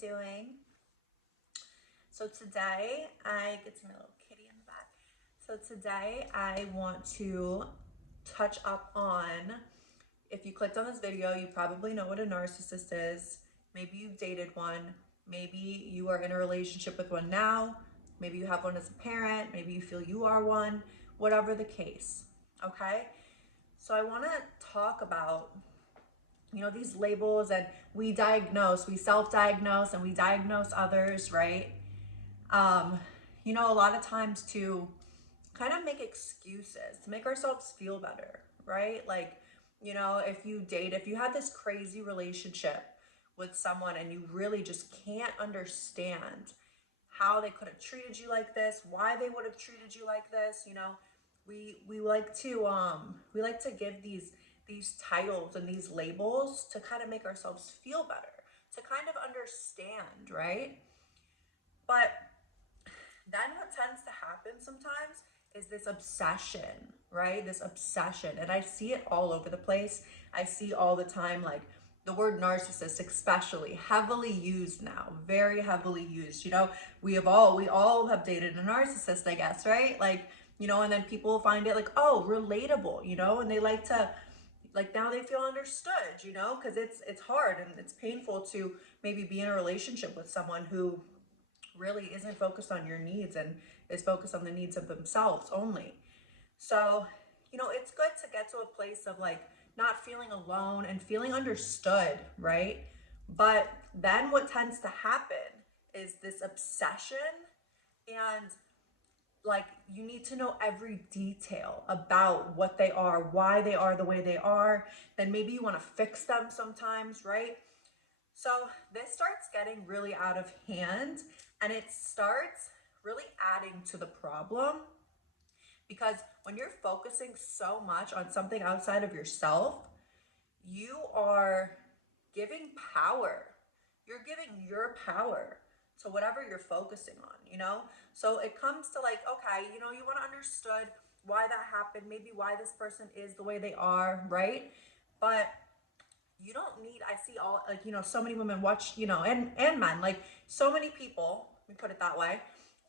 doing? So today I get to my little kitty in the back. So today I want to touch up on, if you clicked on this video, you probably know what a narcissist is. Maybe you've dated one. Maybe you are in a relationship with one now. Maybe you have one as a parent. Maybe you feel you are one, whatever the case, okay? So I want to talk about these labels, and we self-diagnose and we diagnose others, right? um a lot of times to kind of make excuses to make ourselves feel better, right? Like, if you had this crazy relationship with someone and you really just can't understand how they could have treated you like this, why they would have treated you like this, we like to give these titles and these labels to kind of make ourselves feel better, to kind of understand, right? But then what tends to happen sometimes is this obsession, right? This obsession. And I see it all over the place. I see all the time, like the word narcissist, especially heavily used now, very heavily used. We all have dated a narcissist, I guess, right? Like, and then people find it like, oh, relatable, and they like to, like, now they feel understood, because it's hard and it's painful to maybe be in a relationship with someone who really isn't focused on your needs and is focused on the needs of themselves only. So, it's good to get to a place of like not feeling alone and feeling understood, right? But then what tends to happen is this obsession, and like you need to know every detail about what they are, why they are the way they are. Then maybe you want to fix them sometimes, right? So this starts getting really out of hand, and it starts really adding to the problem, because when you're focusing so much on something outside of yourself, you are giving power. You're giving your power to whatever you're focusing on. So it comes to like, okay, you want to understood why that happened, maybe why this person is the way they are, right? But you don't need, I see all, like, so many women watch, and men, like so many people, let me put it that way,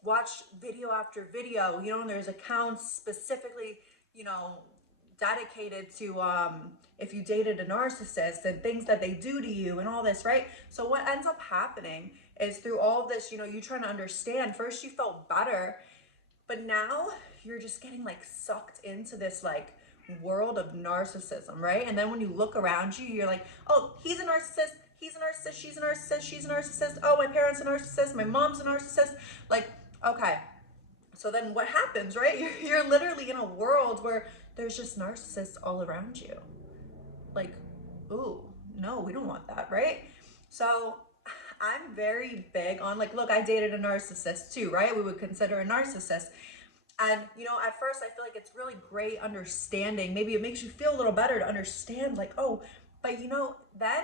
watch video after video, and there's accounts specifically, dedicated to if you dated a narcissist and things that they do to you and all this, right? So what ends up happening is, through all of this, you trying to understand, first you felt better, but now you're just getting like sucked into this like world of narcissism, right? And then when you look around you, you're like, oh, he's a narcissist, he's a narcissist, she's a narcissist, she's a narcissist, oh, my parents are narcissist, my mom's a narcissist. Like, okay. So then what happens, right? You're literally in a world where there's just narcissists all around you. Like, ooh, no, we don't want that, right? So I'm very big on, like, look, I dated a narcissist too, right? We would consider a narcissist. And, at first I feel like it's really great understanding. Maybe it makes you feel a little better to understand, like, oh, but then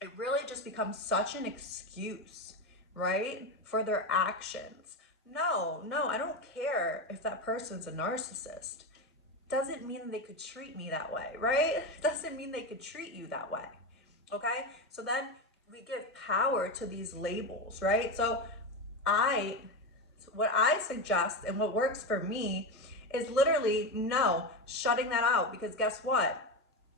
it really just becomes such an excuse, right? For their actions. No, I don't care if that person's a narcissist. Doesn't mean they could treat me that way, right? Doesn't mean they could treat you that way. Okay? So then we give power to these labels, right? So what I suggest and what works for me is literally shutting that out, because guess what?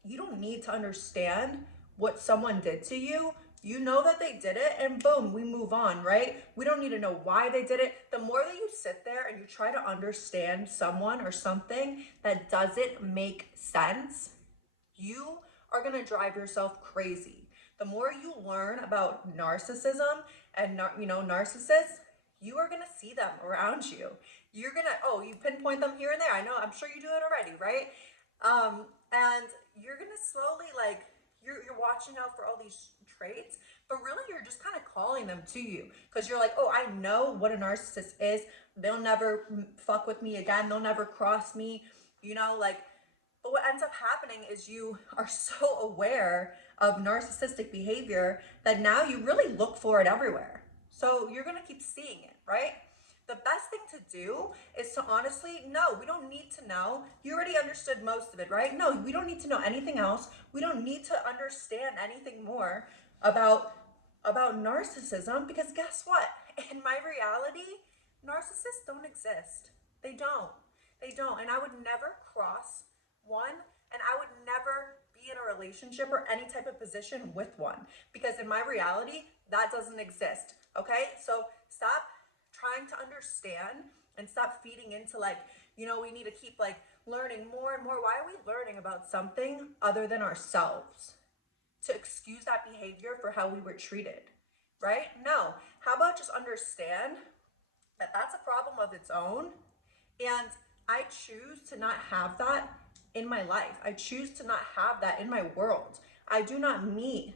You don't need to understand what someone did to you. You know that they did it, and boom, we move on, right? We don't need to know why they did it. The more that you sit there and you try to understand someone or something that doesn't make sense, you are going to drive yourself crazy. The more you learn about narcissism and narcissists, you are going to see them around you. You're going to, you pinpoint them here and there. I know, I'm sure you do it already, right? And you're going to slowly, like, you're watching out for all these traits, but really you're just kind of calling them to you, because you're like, oh, I know what a narcissist is. They'll never fuck with me again. They'll never cross me, like. But what ends up happening is you are so aware of narcissistic behavior that now you really look for it everywhere. So you're going to keep seeing it, right? The best thing to do is to honestly, no, we don't need to know. You already understood most of it, right? No, we don't need to know anything else. We don't need to understand anything more about about narcissism because guess what? In my reality, narcissists don't exist. They don't. They don't. And I would never cross one, and I would never be in a relationship or any type of position with one because in my reality, that doesn't exist. Okay? So stop trying to understand and stop feeding into like, we need to keep like learning more and more. Why are we learning about something other than ourselves to excuse that behavior for how we were treated, right? No. How about just understand that that's a problem of its own, and I choose to not have that in my life. I choose to not have that in my world. I do not meet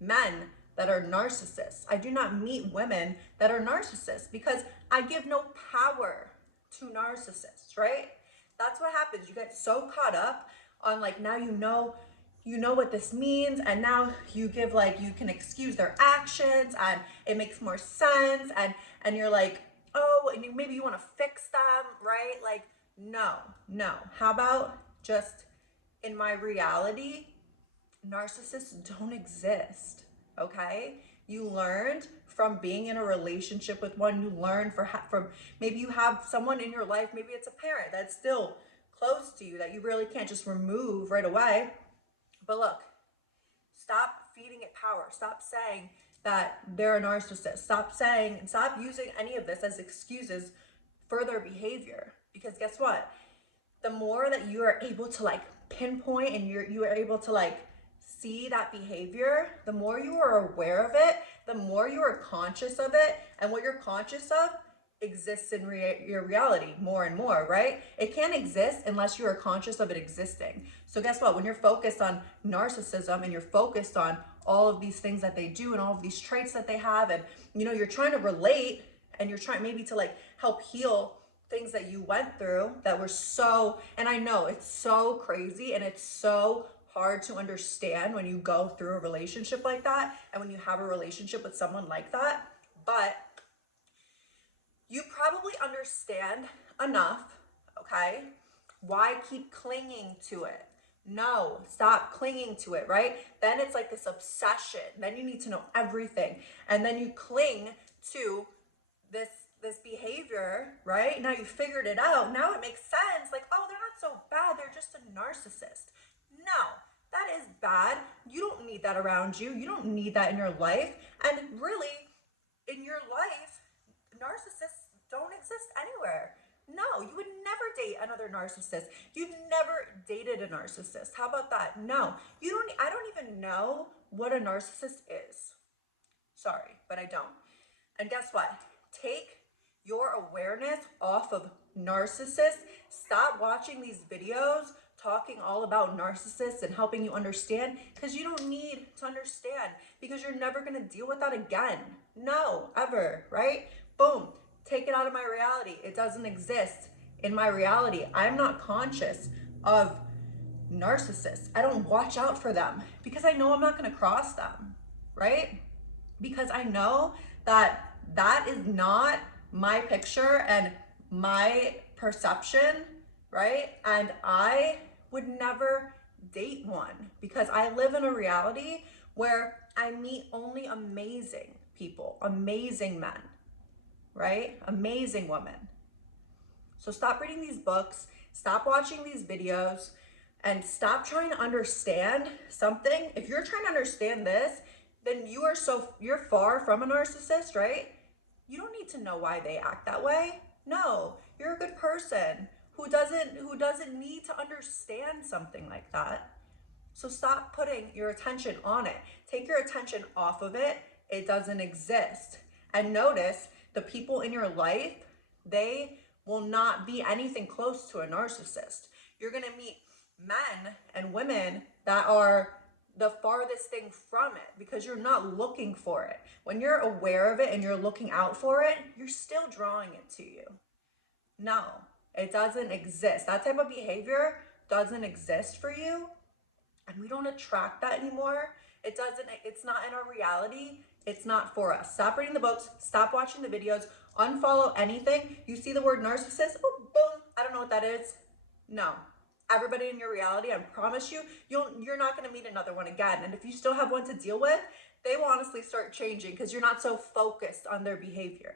men that are narcissists. I do not meet women that are narcissists because I give no power to narcissists, right? That's what happens. You get so caught up on like, now you know what this means, and now you give like, you can excuse their actions and it makes more sense, and you're like, oh, and maybe you want to fix them, right? Like, no. How about just in my reality, narcissists don't exist, okay? You learned from being in a relationship with one. You learned from maybe you have someone in your life, maybe it's a parent that's still close to you that you really can't just remove right away. But look, stop feeding it power. Stop saying that they're a narcissist. Stop using any of this as excuses for their behavior. Because guess what? The more that you are able to like pinpoint and you are able to like see that behavior, the more you are aware of it, the more you are conscious of it, and what you're conscious of exists in your reality more and more, right? It can't exist unless you are conscious of it existing. So guess what? When you're focused on narcissism and you're focused on all of these things that they do and all of these traits that they have, and you're trying to relate and you're trying maybe to like help heal things that you went through that were so, and I know it's so crazy and it's so hard to understand when you go through a relationship like that and when you have a relationship with someone like that, but you probably understand enough, okay? Why keep clinging to it? No, stop clinging to it, right? Then it's like this obsession. Then you need to know everything. And then you cling to this behavior, right? Now you figured it out. Now it makes sense. Like, oh, they're not so bad. They're just a narcissist. No, that is bad. You don't need that around you. You don't need that in your life. And really, in your life, narcissists don't exist anywhere. No, you would never date another narcissist. You've never dated a narcissist. How about that? No, I don't even know what a narcissist is. Sorry, but I don't. And guess what? Take your awareness off of narcissists. Stop watching these videos talking all about narcissists and helping you understand, because you don't need to understand, because you're never going to deal with that again. No, ever, right? Boom. Take it out of my reality. It doesn't exist in my reality. I'm not conscious of narcissists. I don't watch out for them because I know I'm not going to cross them, right? Because I know that that is not my picture and my perception, right? And I would never date one because I live in a reality where I meet only amazing people, amazing men, right? Amazing women. So stop reading these books, stop watching these videos, and stop trying to understand something. If you're trying to understand this, then you're far from a narcissist, right? You don't need to know why they act that way. No, you're a good person who doesn't need to understand something like that. So stop putting your attention on it. Take your attention off of it. It doesn't exist. And notice the people in your life, they will not be anything close to a narcissist. You're going to meet men and women that are the farthest thing from it because you're not looking for it. When you're aware of it and you're looking out for it, you're still drawing it to you. No, it doesn't exist. That type of behavior doesn't exist for you. And we don't attract that anymore. It's not in our reality. It's not for us. Stop reading the books. Stop watching the videos. Unfollow anything. You see the word narcissist? Oh, boom. I don't know what that is. No. everybody in your reality, I promise you, you're not going to meet another one again. And if you still have one to deal with, they will honestly start changing because you're not so focused on their behavior.